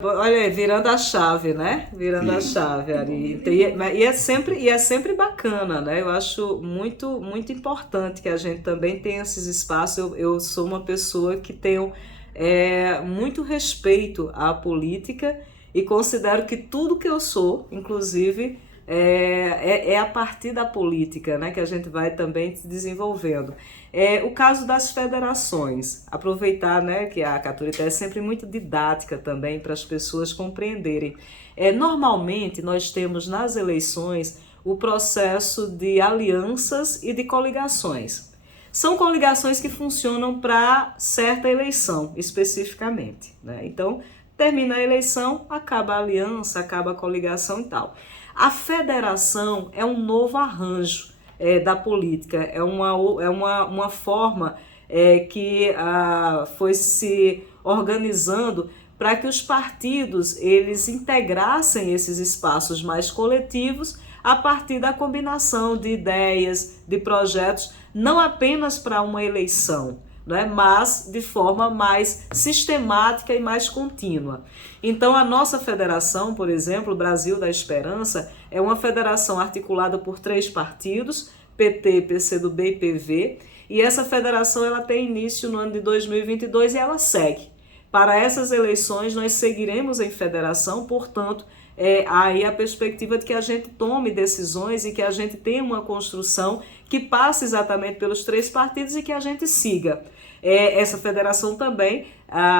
Olha aí, virando a chave, né? Virando a Isso. chave, Ari. E é sempre bacana, né? Eu acho muito, muito importante que a gente também tenha esses espaços. Eu sou uma pessoa que tenho muito respeito à política e considero que tudo que eu sou, inclusive, é a partir da política, né? Que a gente vai também se desenvolvendo. O caso das federações, aproveitar, né, que a Caturité é sempre muito didática também para as pessoas compreenderem. Normalmente nós temos nas eleições o processo de alianças e de coligações. São coligações que funcionam para certa eleição, especificamente, né? Então, termina a eleição, acaba a aliança, acaba a coligação e tal. A federação é um novo arranjo da política, uma forma que foi se organizando para que os partidos eles integrassem esses espaços mais coletivos a partir da combinação de ideias, de projetos, não apenas para uma eleição, né, mas de forma mais sistemática e mais contínua. Então, a nossa federação, por exemplo, o Brasil da Esperança, é uma federação articulada por 3 partidos, PT, PCdoB e PV, e essa federação ela tem início no ano de 2022 e ela segue. Para essas eleições, nós seguiremos em federação, portanto, aí a perspectiva de que a gente tome decisões e que a gente tenha uma construção que passe exatamente pelos 3 partidos e que a gente siga. Essa federação também,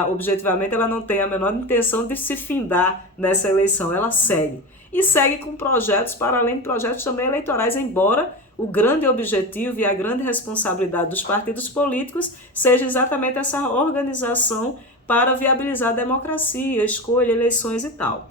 objetivamente, ela não tem a menor intenção de se findar nessa eleição, ela segue. E segue com projetos, para além de projetos também eleitorais, embora o grande objetivo e a grande responsabilidade dos partidos políticos seja exatamente essa organização para viabilizar a democracia, escolha, eleições e tal.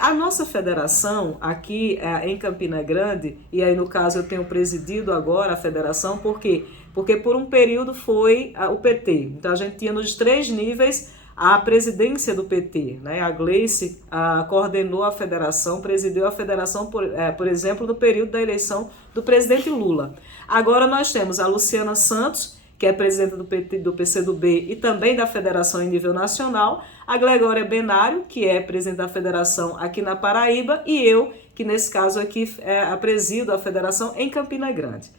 A nossa federação aqui em Campina Grande, e aí no caso eu tenho presidido agora a federação, por quê? Porque por um período foi o PT. Então a gente tinha nos 3 níveis a presidência do PT, né? A Gleice coordenou a federação, presidiu a federação, por exemplo, no período da eleição do presidente Lula. Agora nós temos a Luciana Santos, que é presidenta do PT, do PCdoB e também da federação em nível nacional, a Gregória Benário, que é presidente da federação aqui na Paraíba, e eu, que nesse caso aqui presido a federação em Campina Grande.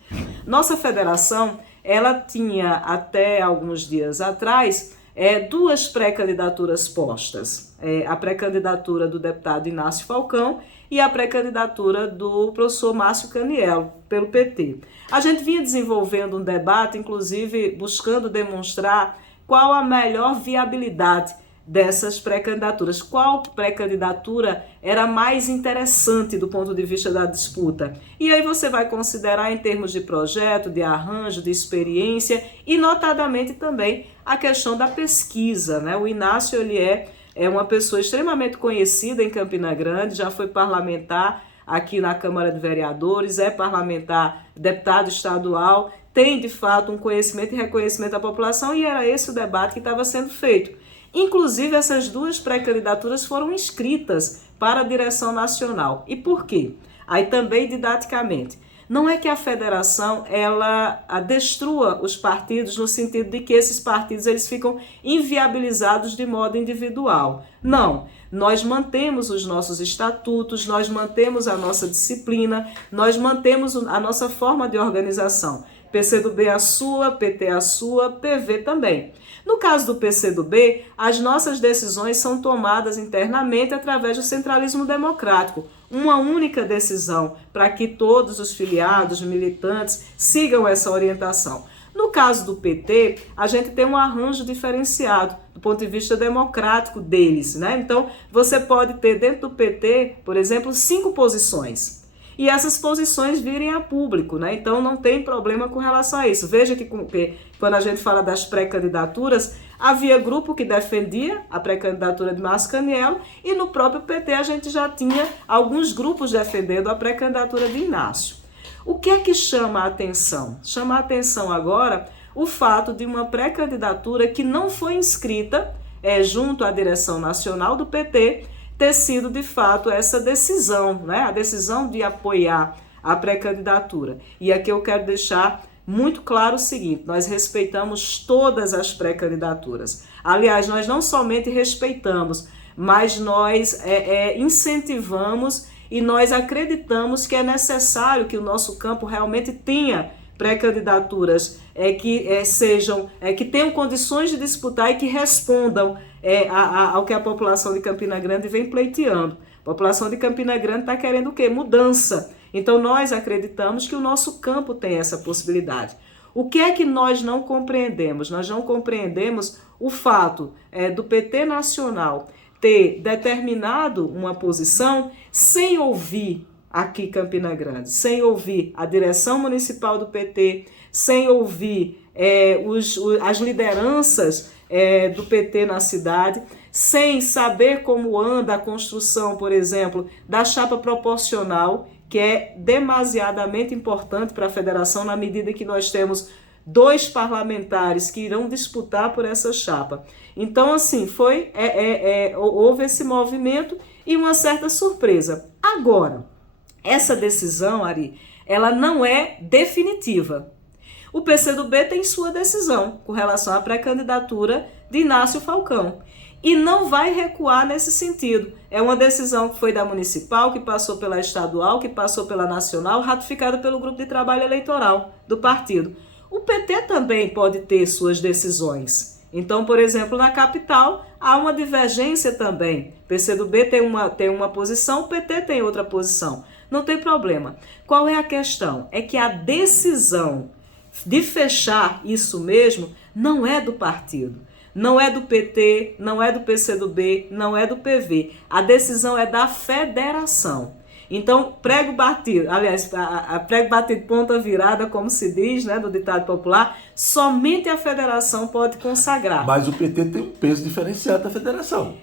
Nossa federação, ela tinha até alguns dias atrás 2 pré-candidaturas postas. A pré-candidatura do deputado Inácio Falcão e a pré-candidatura do professor Márcio Caniello, pelo PT. A gente vinha desenvolvendo um debate, inclusive buscando demonstrar qual a melhor viabilidade dessas pré-candidaturas, qual pré-candidatura era mais interessante do ponto de vista da disputa. E aí você vai considerar em termos de projeto, de arranjo, de experiência e notadamente também a questão da pesquisa, né? O Inácio ele é uma pessoa extremamente conhecida em Campina Grande, já foi parlamentar aqui na Câmara de Vereadores, é parlamentar, deputado estadual, tem de fato um conhecimento e reconhecimento da população e era esse o debate que estava sendo feito. Inclusive, essas 2 pré-candidaturas foram inscritas para a direção nacional. E por quê? Aí também didaticamente. Não é que a federação ela destrua os partidos no sentido de que esses partidos eles ficam inviabilizados de modo individual. Não, nós mantemos os nossos estatutos, nós mantemos a nossa disciplina, nós mantemos a nossa forma de organização. PCdoB a sua, PT a sua, PV também. No caso do PCdoB, as nossas decisões são tomadas internamente através do centralismo democrático. Uma única decisão para que todos os filiados, militantes, sigam essa orientação. No caso do PT, a gente tem um arranjo diferenciado do ponto de vista democrático deles, né? Então, você pode ter dentro do PT, por exemplo, 5 posições. E essas posições virem a público, né? Então não tem problema com relação a isso. Veja que quando a gente fala das pré-candidaturas, havia grupo que defendia a pré-candidatura de Márcio Caniello e no próprio PT a gente já tinha alguns grupos defendendo a pré-candidatura de Inácio. O que é que chama a atenção? Chama a atenção agora o fato de uma pré-candidatura que não foi inscrita junto à direção nacional do PT ter sido, de fato, essa decisão, né? A decisão de apoiar a pré-candidatura. E aqui eu quero deixar muito claro o seguinte: nós respeitamos todas as pré-candidaturas. Aliás, nós não somente respeitamos, mas nós incentivamos e nós acreditamos que é necessário que o nosso campo realmente tenha pré-candidaturas que tenham condições de disputar e que respondam ao que a população de Campina Grande vem pleiteando. A população de Campina Grande está querendo o quê? Mudança. Então nós acreditamos que o nosso campo tem essa possibilidade. O que é que nós não compreendemos? Nós não compreendemos o fato do PT nacional ter determinado uma posição sem ouvir aqui Campina Grande, sem ouvir a direção municipal do PT, sem ouvir as lideranças do PT na cidade, sem saber como anda a construção, por exemplo, da chapa proporcional, que é demasiadamente importante para a federação na medida que nós temos 2 parlamentares que irão disputar por essa chapa. Então, assim, houve esse movimento e uma certa surpresa. Agora, essa decisão, Ari, ela não é definitiva. O PCdoB tem sua decisão com relação à pré-candidatura de Inácio Falcão. E não vai recuar nesse sentido. É uma decisão que foi da municipal, que passou pela estadual, que passou pela nacional, ratificada pelo grupo de trabalho eleitoral do partido. O PT também pode ter suas decisões. Então, por exemplo, na capital há uma divergência também. O PCdoB tem uma posição, o PT tem outra posição. Não tem problema. Qual é a questão? É que a decisão de fechar isso mesmo não é do partido. Não é do PT, não é do PCdoB, não é do PV. A decisão é da federação. Então, prego batido, aliás, prego batido ponta virada, como se diz, né, do ditado popular, somente a federação pode consagrar. Mas o PT tem um peso diferenciado da federação.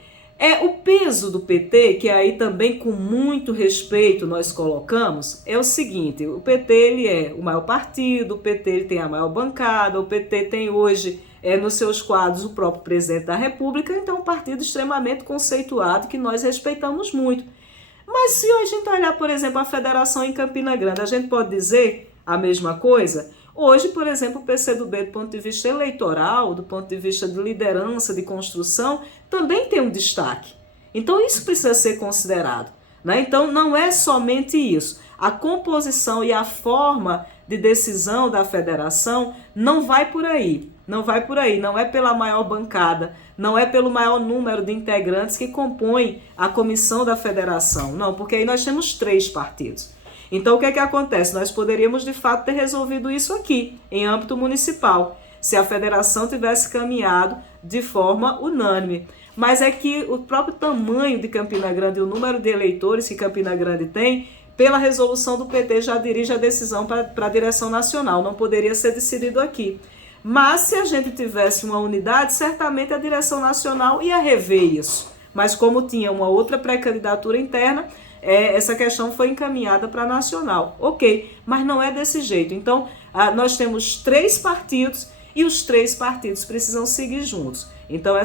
O peso do PT, que aí também com muito respeito nós colocamos, é o seguinte: o PT ele é o maior partido, o PT ele tem a maior bancada, o PT tem hoje nos seus quadros o próprio presidente da República, então é um partido extremamente conceituado que nós respeitamos muito. Mas se a gente olhar, por exemplo, a federação em Campina Grande, a gente pode dizer a mesma coisa? Hoje, por exemplo, o PCdoB, do ponto de vista eleitoral, do ponto de vista de liderança, de construção, também tem um destaque. Então isso precisa ser considerado, né? Então não é somente isso. A composição e a forma de decisão da federação não vai por aí. Não vai por aí, não é pela maior bancada, não é pelo maior número de integrantes que compõem a comissão da federação. Não, porque aí nós temos 3 partidos. Então, o que é que acontece? Nós poderíamos, de fato, ter resolvido isso aqui, em âmbito municipal, se a federação tivesse caminhado de forma unânime. Mas é que o próprio tamanho de Campina Grande e o número de eleitores que Campina Grande tem, pela resolução do PT, já dirige a decisão para a direção nacional. Não poderia ser decidido aqui. Mas se a gente tivesse uma unidade, certamente a direção nacional ia rever isso. Mas como tinha uma outra pré-candidatura interna, essa questão foi encaminhada para a nacional. Ok, mas não é desse jeito. Então, nós temos 3 partidos e os 3 partidos precisam seguir juntos. Então, essa